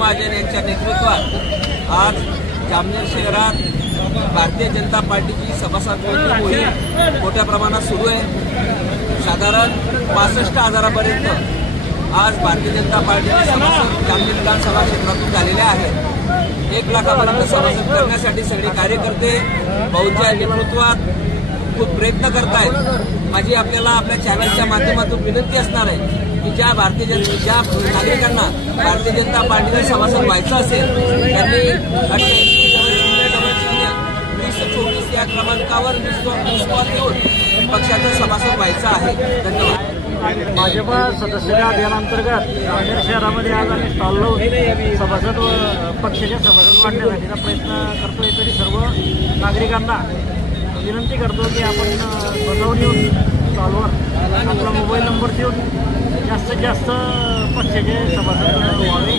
महाजन यांच्या नेतृत्वात आज जामनेर शहरात भारतीय जनता पार्टीची सभासद मोहीम मोठ्या प्रमाणात सुरू आहे। साधारण 65,000पर्यंत आज भारतीय जनता पार्टीचे सभासद जामनेर विधानसभा क्षेत्रातून झालेले आहेत। 1 लाखापर्यंत सभासद करण्यासाठी सगळे कार्यकर्ते भाऊंच्या नेतृत्वात खूप प्रयत्न करतायत। माझी आपल्याला आपल्या चॅनलच्या माध्यमातून विनंती असणार आहे की ज्या नागरिकांना भारतीय जनता पार्टीचे सभासद व्हायचं असेल त्यांनी 88-2024 या क्रमांकावर मिस कॉल देऊन पक्षाचा सभासद व्हायचा आहे। धन्यवाद। भाजपा सदस्य अभियानांतर्गत जामनेर शहरामध्ये आज आम्ही स्टॉल लावून सभासद व पक्षाच्या सभासद वाढण्यासाठीचा प्रयत्न करतोय। तरी सर्व नागरिकांना विनंती करतो की आपण स्वतःहून येऊन स्टॉलवर आपला मोबाईल नंबर देऊन जास्तीत जास्त पक्षाचे सभासद व्हावे।